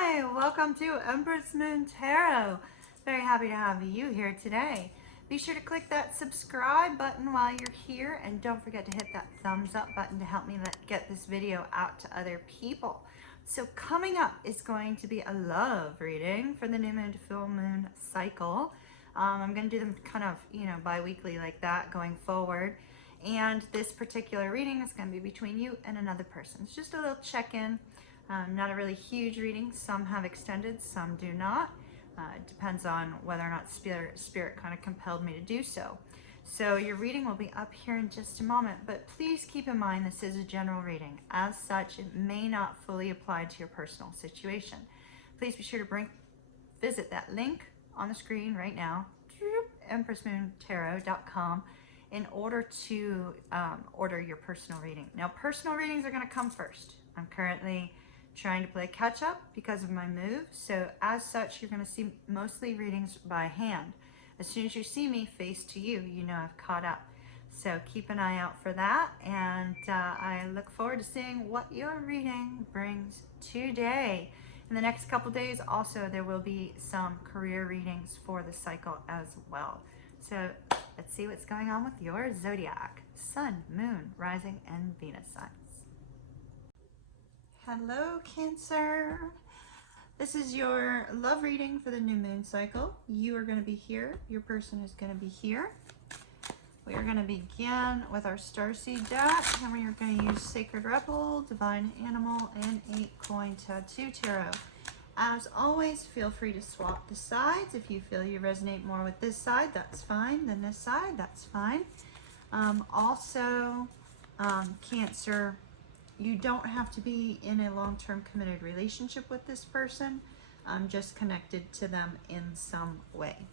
Hi, welcome to Empress Moon Tarot. Very happy to have you here today. Be sure to click that subscribe button while you're here, and don't forget to hit that thumbs up button to help me get this video out to other people. So coming up is going to be a love reading for the new moon to full moon cycle. I'm going to do them kind of, bi-weekly like that going forward. And this particular reading is going to be between you and another person. It's just a little check-in. Not a really huge reading. Some have extended, some do not. It depends on whether or not spirit kind of compelled me to do so. So your reading will be up here in just a moment, but please keep in mind this is a general reading. As such, it may not fully apply to your personal situation. Please be sure to visit that link on the screen right now, empressmoontarot.com, in order to order your personal reading. Now, personal readings are going to come first. I'm currently trying to play catch up because of my move, so as such you're going to see mostly readings by hand. As soon as you see me face to you, you know I've caught up. So keep an eye out for that, and I look forward to seeing what your reading brings today. In the next couple days also there will be some career readings for the cycle as well. So let's see what's going on with your zodiac, Sun, Moon, Rising, and Venus signs. Hello, Cancer. This is your love reading for the new moon cycle. You are going to be here. Your person is going to be here. We are going to begin with our starseed deck, and we are going to use Sacred Rebel, Divine Animal, and 8-coin Tattoo Tarot. As always, feel free to swap the sides. If you feel you resonate more with this side, that's fine. Then this side, that's fine. Cancer, you don't have to be in a long-term committed relationship with this person. Just connected to them in some way.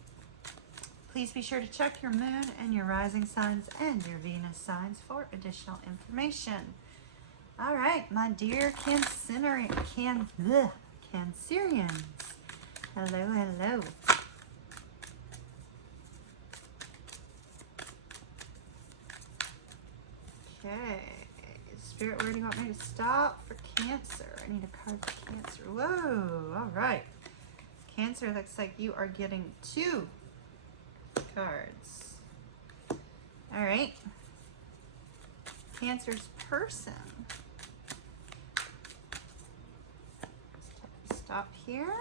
Please be sure to check your moon and your rising signs and your Venus signs for additional information. All right, my dear Cancerians. Hello, hello. Okay. Spirit, where do you want me to stop for Cancer? I need a card for Cancer. Whoa, all right. Cancer, looks like you are getting 2 cards. All right. Cancer's person. Stop here.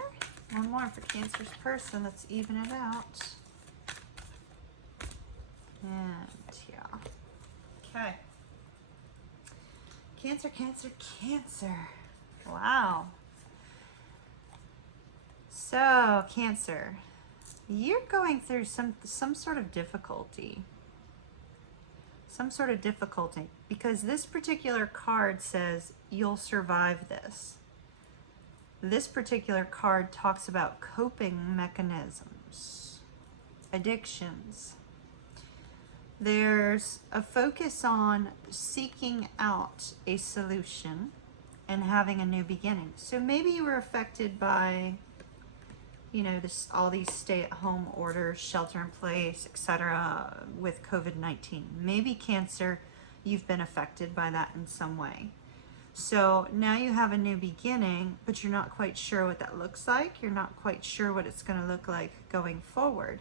One more for Cancer's person. Let's even it out. And yeah. Okay. Cancer, Cancer, Cancer. Wow. So, Cancer, you're going through some sort of difficulty. Some sort of difficulty, because this particular card says you'll survive this. This particular card talks about coping mechanisms, addictions. There's a focus on seeking out a solution and having a new beginning. So maybe you were affected by, all these stay-at-home orders, shelter in place, etc. with COVID-19. Maybe Cancer, you've been affected by that in some way. So now you have a new beginning, but you're not quite sure what that looks like. You're not quite sure what it's going to look like going forward.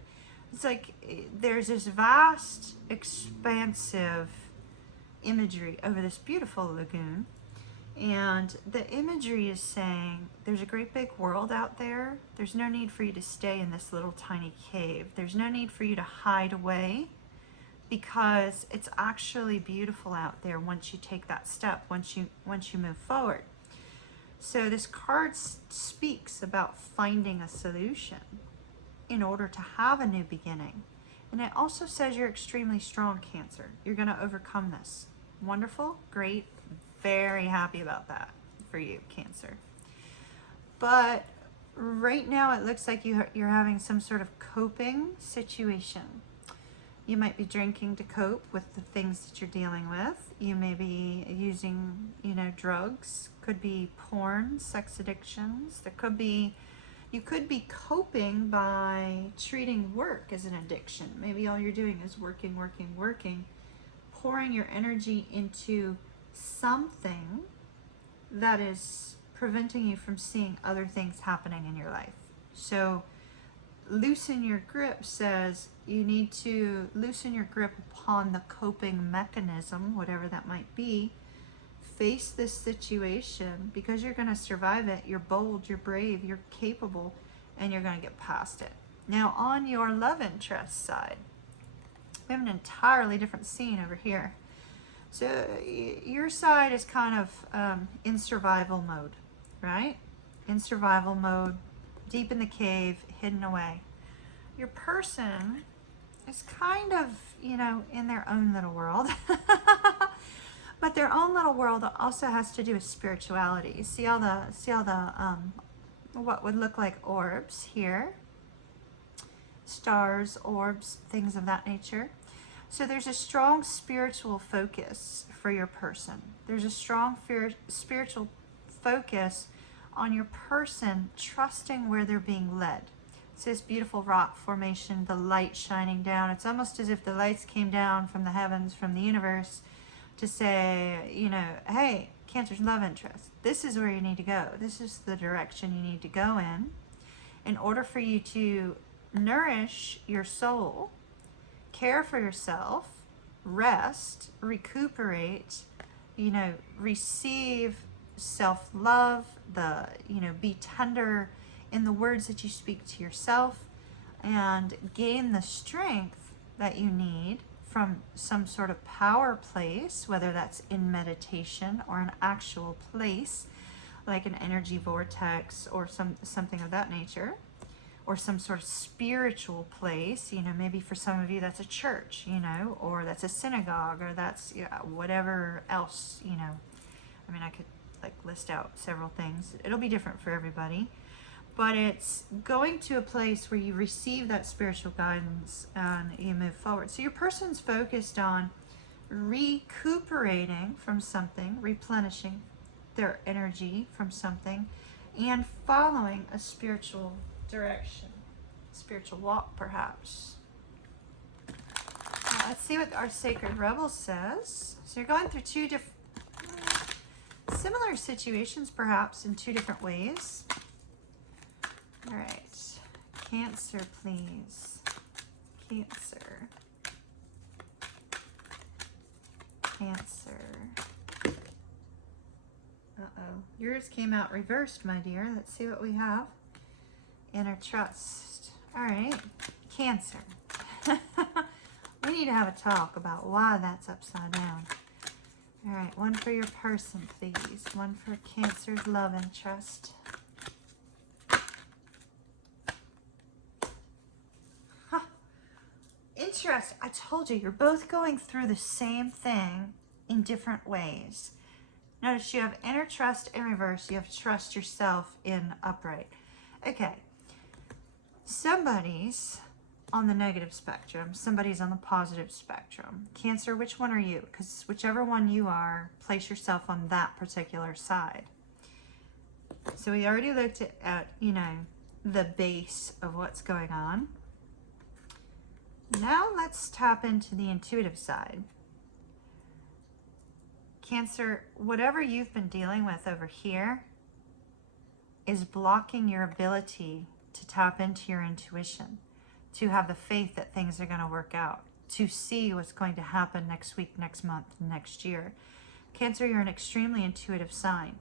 It's like there's this vast, expansive imagery over this beautiful lagoon. And the imagery is saying there's a great big world out there. There's no need for you to stay in this little tiny cave. There's no need for you to hide away, because it's actually beautiful out there once you take that step, once you move forward. So this card speaks about finding a solution in order to have a new beginning. And it also says you're extremely strong, Cancer. You're going to overcome this. Wonderful, great, very happy about that for you, Cancer. But right now it looks like you're having some sort of coping situation. You might be drinking to cope with the things that you're dealing with. You may be using, drugs. Could be porn, sex addictions. You could be coping by treating work as an addiction. Maybe all you're doing is working, pouring your energy into something that is preventing you from seeing other things happening in your life. So loosen your grip says you need to loosen your grip upon the coping mechanism, whatever that might be. Face this situation because you're going to survive it. You're bold, you're brave, you're capable, and you're going to get past it. Now on your love interest side, we have an entirely different scene over here. So your side is kind of in survival mode, right? In survival mode, deep in the cave, hidden away. Your person is kind of, you know, in their own little world. But their own little world also has to do with spirituality. See all the what would look like orbs here, stars, orbs, things of that nature. So there's a strong spiritual focus for your person. There's a strong spiritual focus on your person trusting where they're being led. It's this beautiful rock formation, the light shining down. It's almost as if the lights came down from the heavens, from the universe, to say, you know, hey, Cancer's love interest, this is where you need to go. This is the direction you need to go in order for you to nourish your soul, care for yourself, rest, recuperate, you know, receive self-love, you know, be tender in the words that you speak to yourself, and gain the strength that you need from some sort of power place, whether that's in meditation or an actual place, like an energy vortex or something of that nature, or some sort of spiritual place. You know, maybe for some of you that's a church, you know, or that's a synagogue, or that's, you know, whatever else, you know. I mean, I could like list out several things. It'll be different for everybody. But it's going to a place where you receive that spiritual guidance and you move forward. So your person's focused on recuperating from something, replenishing their energy from something, and following a spiritual direction, spiritual walk perhaps. Now, let's see what our Sacred Rebel says. So you're going through two different, similar situations perhaps in two different ways. All right, Cancer, please. Cancer. Cancer. Uh-oh. Yours came out reversed, my dear. Let's see what we have. Inner trust. All right, Cancer. We need to have a talk about why that's upside down. All right, one for your person, please. One for Cancer's love interest. Interesting. I told you, you're both going through the same thing in different ways. Notice you have inner trust in reverse. You have trust yourself in upright. Okay. Somebody's on the negative spectrum. Somebody's on the positive spectrum. Cancer, which one are you? Because whichever one you are, place yourself on that particular side. So we already looked at, you know, the base of what's going on. Now let's tap into the intuitive side. Cancer, whatever you've been dealing with over here is blocking your ability to tap into your intuition, to have the faith that things are going to work out, to see what's going to happen next week, next month, next year. Cancer, you're an extremely intuitive sign.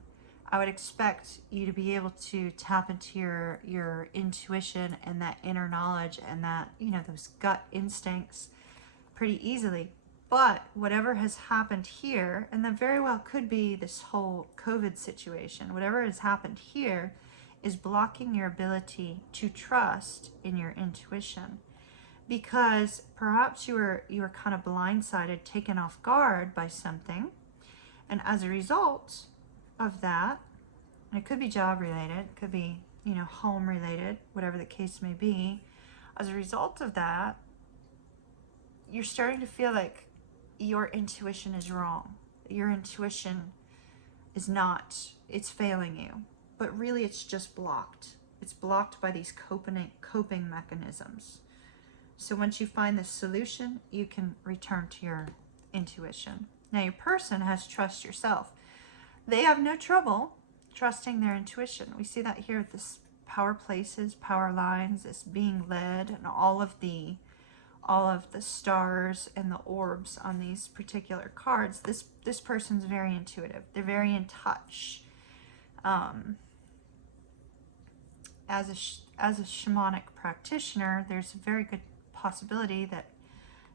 I would expect you to be able to tap into your intuition and that inner knowledge and that, you know, those gut instincts pretty easily. But whatever has happened here, and that very well could be this whole COVID situation, whatever has happened here is blocking your ability to trust in your intuition, because perhaps you were kind of blindsided, taken off guard by something, and as a result of that, and it could be job related, it could be, you know, home related, whatever the case may be, as a result of that, you're starting to feel like your intuition is wrong. Your intuition is not, it's failing you, but really it's just blocked. It's blocked by these coping mechanisms. So once you find the solution, you can return to your intuition. Now your person has trust yourself. They have no trouble trusting their intuition. We see that here with this power places, power lines, this being led, and all of the stars and the orbs on these particular cards. This person's very intuitive. They're very in touch. As a shamanic practitioner, there's a very good possibility that,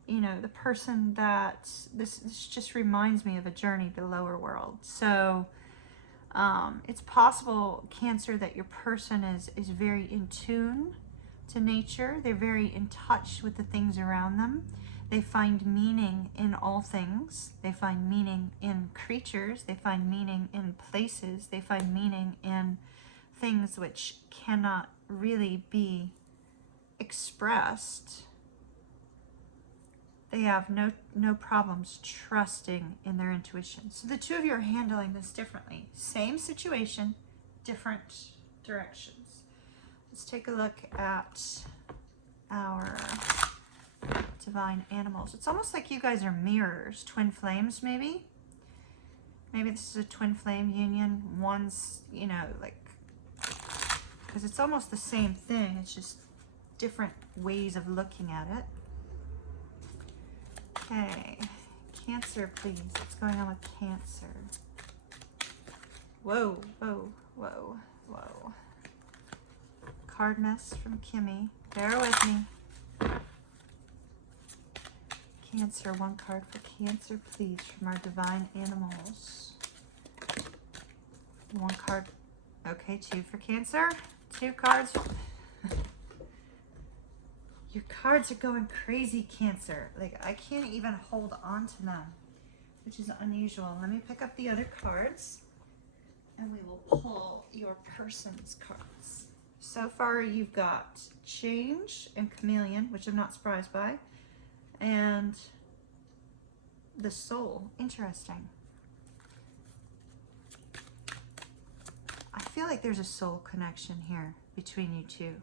you know, the person that this just reminds me of a journey to the lower world. So it's possible, Cancer, that your person is very in tune to nature. They're very in touch with the things around them. They find meaning in all things. They find meaning in creatures. They find meaning in places. They find meaning in things which cannot really be expressed. They have no problems trusting in their intuition. So the two of you are handling this differently. Same situation, different directions. Let's take a look at our divine animals. It's almost like you guys are mirrors, twin flames maybe. Maybe this is a twin flame union. One's, you know, like, because it's almost the same thing. It's just different ways of looking at it. Okay, Cancer, please. What's going on with Cancer? Whoa, whoa, whoa, whoa. Card mess from Kimmy. Bear with me. Cancer, one card for Cancer, please, from our divine animals. One card. Okay, two for Cancer. Two cards. Your cards are going crazy, Cancer. Like, I can't even hold on to them, which is unusual. Let me pick up the other cards, and we will pull your person's cards. So far, you've got Change and Chameleon, which I'm not surprised by, and the Soul. Interesting. I feel like there's a soul connection here between you two.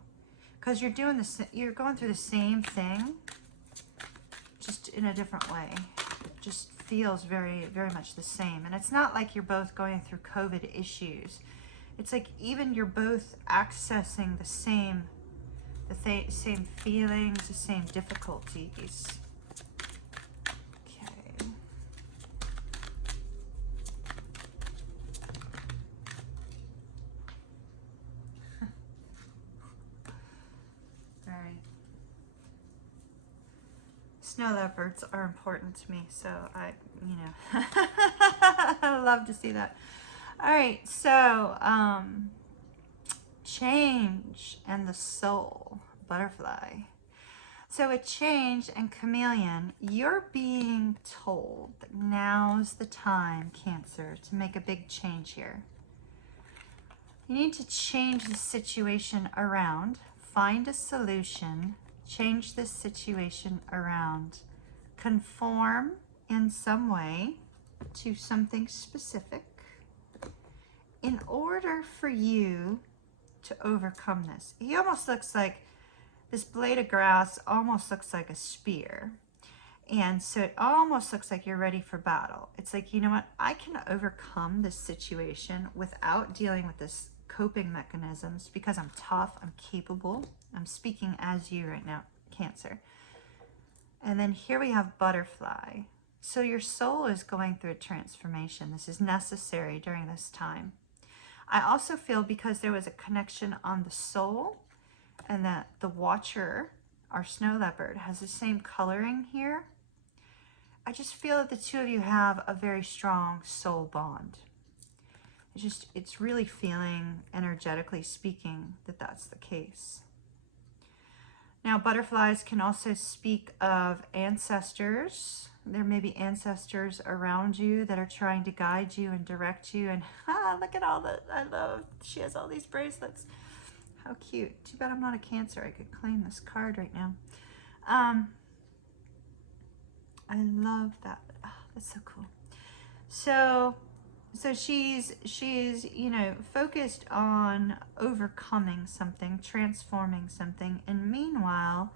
Because you're doing this, you're going through the same thing, just in a different way. It just feels very, very much the same. And it's not like you're both going through COVID issues. It's like even you're both accessing the same feelings, the same difficulties. Okay. Snow leopards are important to me, so I love to see that. All right, so Change and the Soul, Butterfly. So with Change and Chameleon, you're being told that now's the time, Cancer, to make a big change here. You need to change the situation around, find a solution, change this situation around, conform in some way to something specific in order for you to overcome this. He almost looks like, this blade of grass almost looks like a spear. And so it almost looks like you're ready for battle. It's like, you know what? I can overcome this situation without dealing with this coping mechanisms because I'm tough, I'm capable. I'm speaking as you right now, Cancer. And then here we have Butterfly. So your soul is going through a transformation. This is necessary during this time. I also feel because there was a connection on the soul and that the Watcher, our snow leopard, has the same coloring here. I just feel that the two of you have a very strong soul bond. It's really feeling, energetically speaking, that that's the case. Now, butterflies can also speak of ancestors. There may be ancestors around you that are trying to guide you and direct you. And look at all that. I love, she has all these bracelets. How cute. Too bad I'm not a Cancer. I could claim this card right now. I love that. Oh, that's so cool. So she's you know, focused on overcoming something, transforming something, and meanwhile,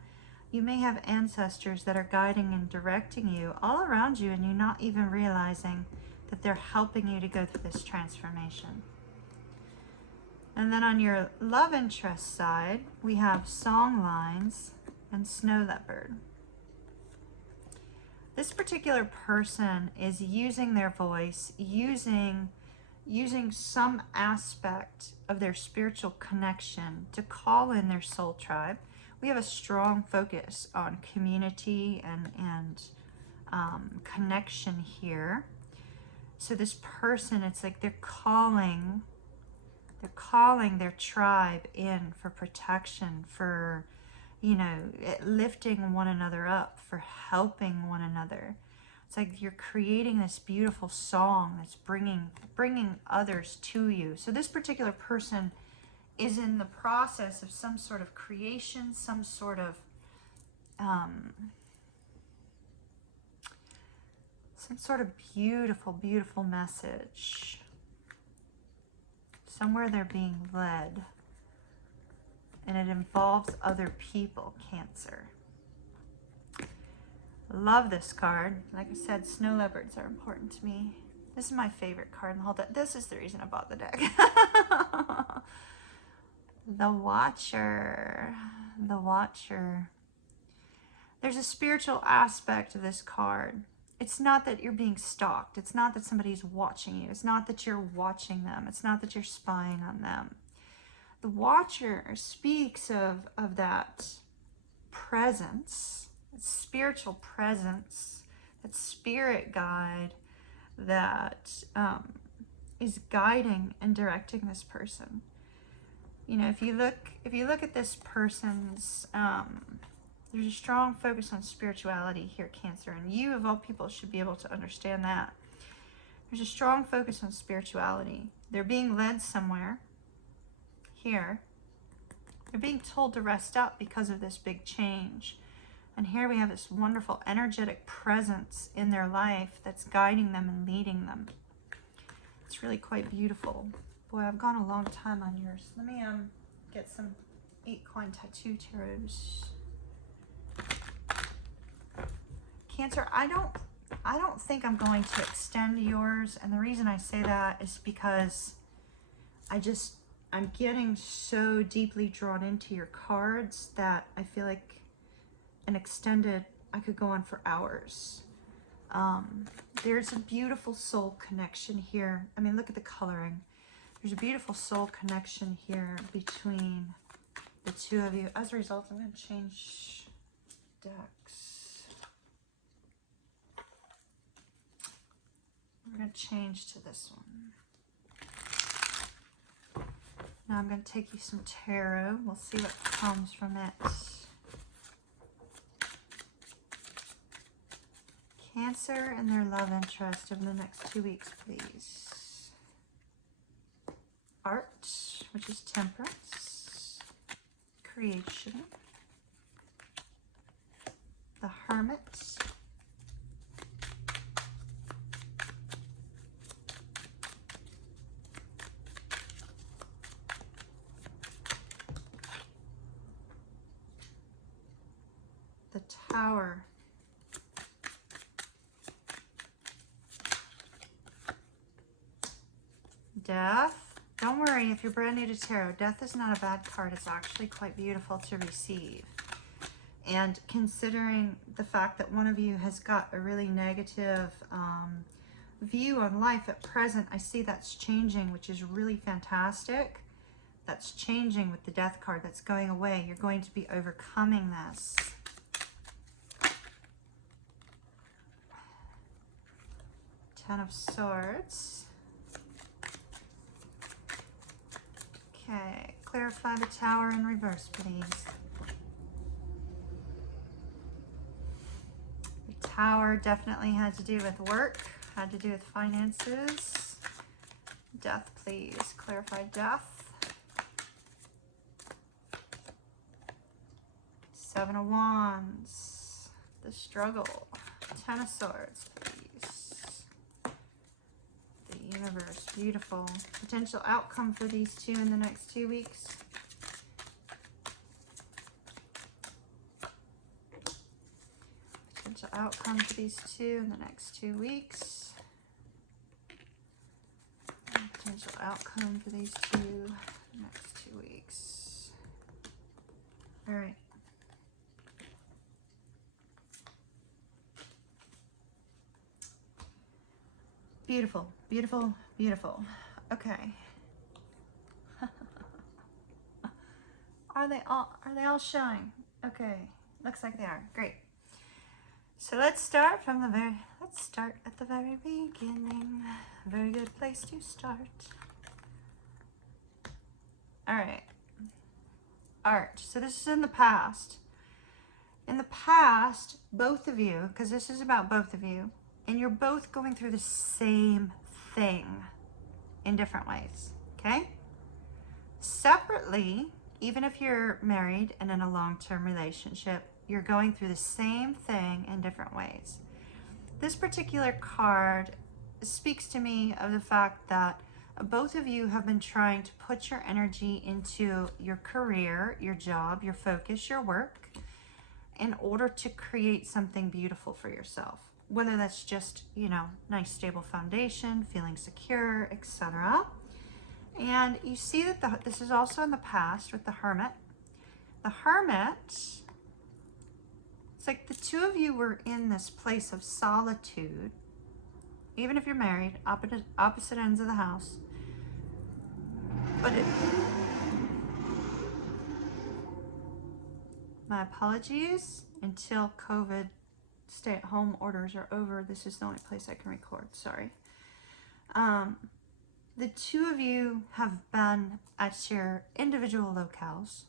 you may have ancestors that are guiding and directing you all around you, and you're not even realizing that they're helping you to go through this transformation. And then on your love interest side, we have song lines and snow leopard. This particular person is using their voice, using some aspect of their spiritual connection to call in their soul tribe. We have a strong focus on community and connection here. So this person, it's like they're calling their tribe in for protection, for, you know, lifting one another up, for helping one another. It's like you're creating this beautiful song that's bringing others to you. So this particular person is in the process of some sort of creation, some sort of beautiful, beautiful message. Somewhere they're being led, and it involves other people, Cancer. Love this card. Like I said, snow leopards are important to me. This is my favorite card in the whole deck. This is the reason I bought the deck. The Watcher. The Watcher. There's a spiritual aspect of this card. It's not that you're being stalked. It's not that somebody's watching you. It's not that you're watching them. It's not that you're spying on them. The Watcher speaks of that presence, spiritual presence, that spirit guide that is guiding and directing this person. You know, if you look at this person's, there's a strong focus on spirituality here, Cancer, and you of all people should be able to understand that. There's a strong focus on spirituality. They're being led somewhere here. They're being told to rest up because of this big change. And here we have this wonderful energetic presence in their life that's guiding them and leading them. It's really quite beautiful. Boy, I've gone a long time on yours. Let me get some 8-coin tattoo tarots. Cancer, I don't think I'm going to extend yours, and the reason I say that is because I'm getting so deeply drawn into your cards that I feel like an extended, I could go on for hours. There's a beautiful soul connection here. I mean, look at the coloring. There's a beautiful soul connection here between the two of you. As a result, I'm going to change decks. We're going to change to this one. Now I'm going to take you some tarot. We'll see what comes from it. Cancer and their love interest over the next 2 weeks, please. Art, which is Temperance. Creation. The Hermit. The Tower. Death. Don't worry if you're brand new to tarot. Death is not a bad card. It's actually quite beautiful to receive. And considering the fact that one of you has got a really negative view on life at present, I see that's changing, which is really fantastic. That's changing with the Death card. That's going away. You're going to be overcoming this. Ten of Swords. Okay, clarify the Tower in reverse, please. The Tower definitely had to do with work, had to do with finances. Death, please. Clarify Death. Seven of Wands. The Struggle. Ten of Swords, please. The Universe. Beautiful. Potential outcome for these two in the next 2 weeks. Potential outcome for these two in the next 2 weeks. And potential outcome for these two in next 2 weeks. All right. Beautiful, beautiful, beautiful. Okay. Are they all showing? Okay. Looks like they are. Great. So let's start at the very beginning. Very good place to start. All right. Art. So this is in the past. In the past, both of you, because this is about both of you, and you're both going through the same thing in different ways, okay? Separately, even if you're married and in a long-term relationship, you're going through the same thing in different ways. This particular card speaks to me of the fact that both of you have been trying to put your energy into your career, your job, your focus, your work, in order to create something beautiful for yourself. Whether that's just, you know, nice stable foundation, feeling secure, etc. And you see that this is also in the past with the Hermit. The Hermit, it's like the two of you were in this place of solitude. Even if you're married, opposite ends of the house. But my apologies, until COVID stay-at-home orders are over, this is the only place I can record, sorry. The two of you have been at your individual locales,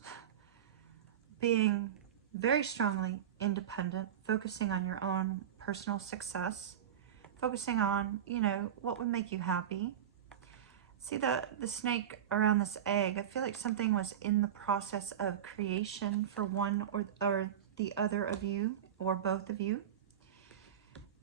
being very strongly independent, focusing on your own personal success, focusing on, you know, what would make you happy. See the snake around this egg? I feel like something was in the process of creation for one or the other of you, or both of you.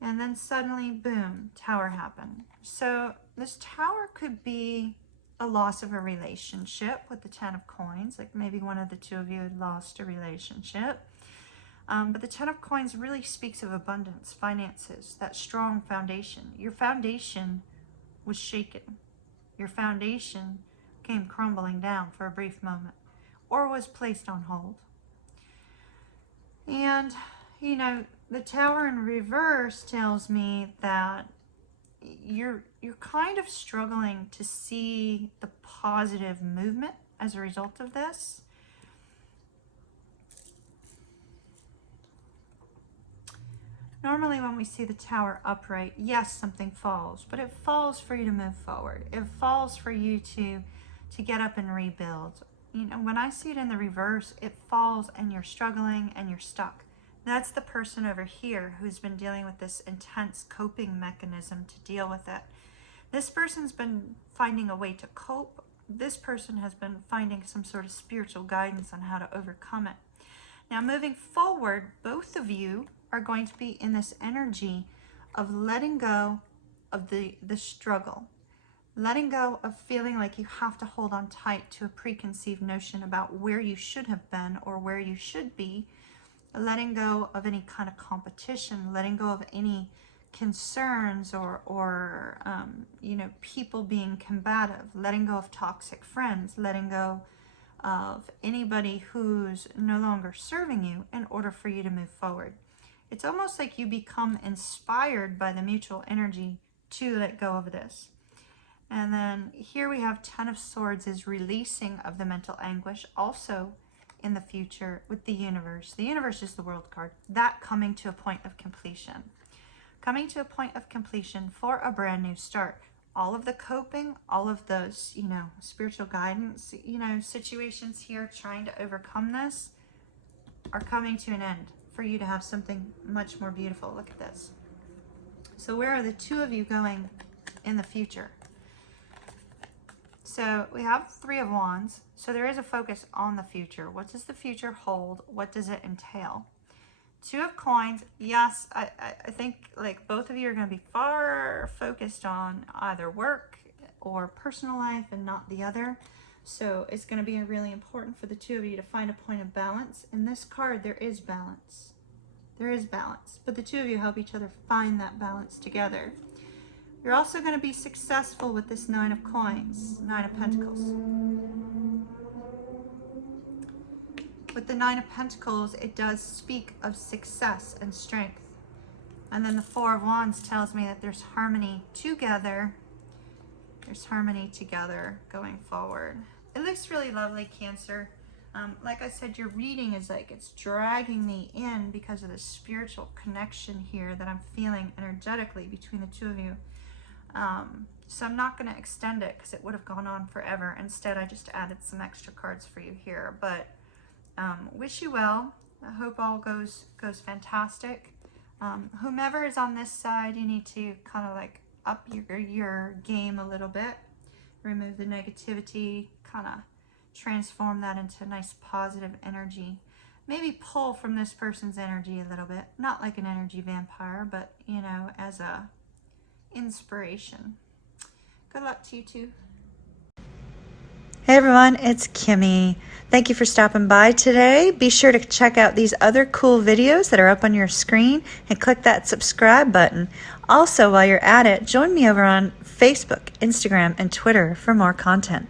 And then suddenly, boom, tower happened. So this tower could be a loss of a relationship with the 10 of coins, like maybe one of the two of you had lost a relationship. But the 10 of coins really speaks of abundance, finances, that strong foundation. Your foundation was shaken. Your foundation came crumbling down for a brief moment, or was placed on hold. And, you know, the tower in reverse tells me that you're kind of struggling to see the positive movement as a result of this. Normally when we see the tower upright, yes, something falls, but it falls for you to move forward. It falls for you to get up and rebuild. You know, when I see it in the reverse, it falls and you're struggling and you're stuck. That's the person over here who's been dealing with this intense coping mechanism to deal with it. This person's been finding a way to cope. This person has been finding some sort of spiritual guidance on how to overcome it. Now, moving forward, both of you are going to be in this energy of letting go of the struggle, letting go of feeling like you have to hold on tight to a preconceived notion about where you should have been or where you should be, letting go of any kind of competition, letting go of any concerns or you know, people being combative, letting go of toxic friends, letting go of anybody who's no longer serving you in order for you to move forward. It's almost like you become inspired by the mutual energy to let go of this. And then here we have 10 of Swords is releasing of the mental anguish, also in the future with the universe. The universe is the world card. That coming to a point of completion. Coming to a point of completion for a brand new start. All of the coping, all of those, you know, spiritual guidance, you know, situations here trying to overcome this are coming to an end for you to have something much more beautiful. Look at this. So where are the two of you going in the future? So we have 3 of Wands. So there is a focus on the future. What does the future hold? What does it entail? 2 of Coins. Yes, I think like both of you are going to be far focused on either work or personal life and not the other. So it's going to be really important for the two of you to find a point of balance. In this card, there is balance. There is balance. But the two of you help each other find that balance together. You're also going to be successful with this Nine of Coins, Nine of Pentacles. With the Nine of Pentacles, it does speak of success and strength. And then the Four of Wands tells me that there's harmony together. There's harmony together going forward. It looks really lovely, Cancer. Like I said, your reading is like it's dragging me in because of the spiritual connection here that I'm feeling energetically between the two of you. So I'm not going to extend it because it would have gone on forever. Instead, I just added some extra cards for you here. But wish you well. I hope all goes fantastic. Whomever is on this side, you need to kind of like up your game a little bit. Remove the negativity, kind of transform that into nice positive energy. Maybe pull from this person's energy a little bit. Not like an energy vampire, but, you know, as a inspiration. Good luck to you two. Hey everyone, it's Kimmy. Thank you for stopping by today. Be sure to check out these other cool videos that are up on your screen and click that subscribe button. Also, while you're at it, join me over on Facebook, Instagram, and Twitter for more content.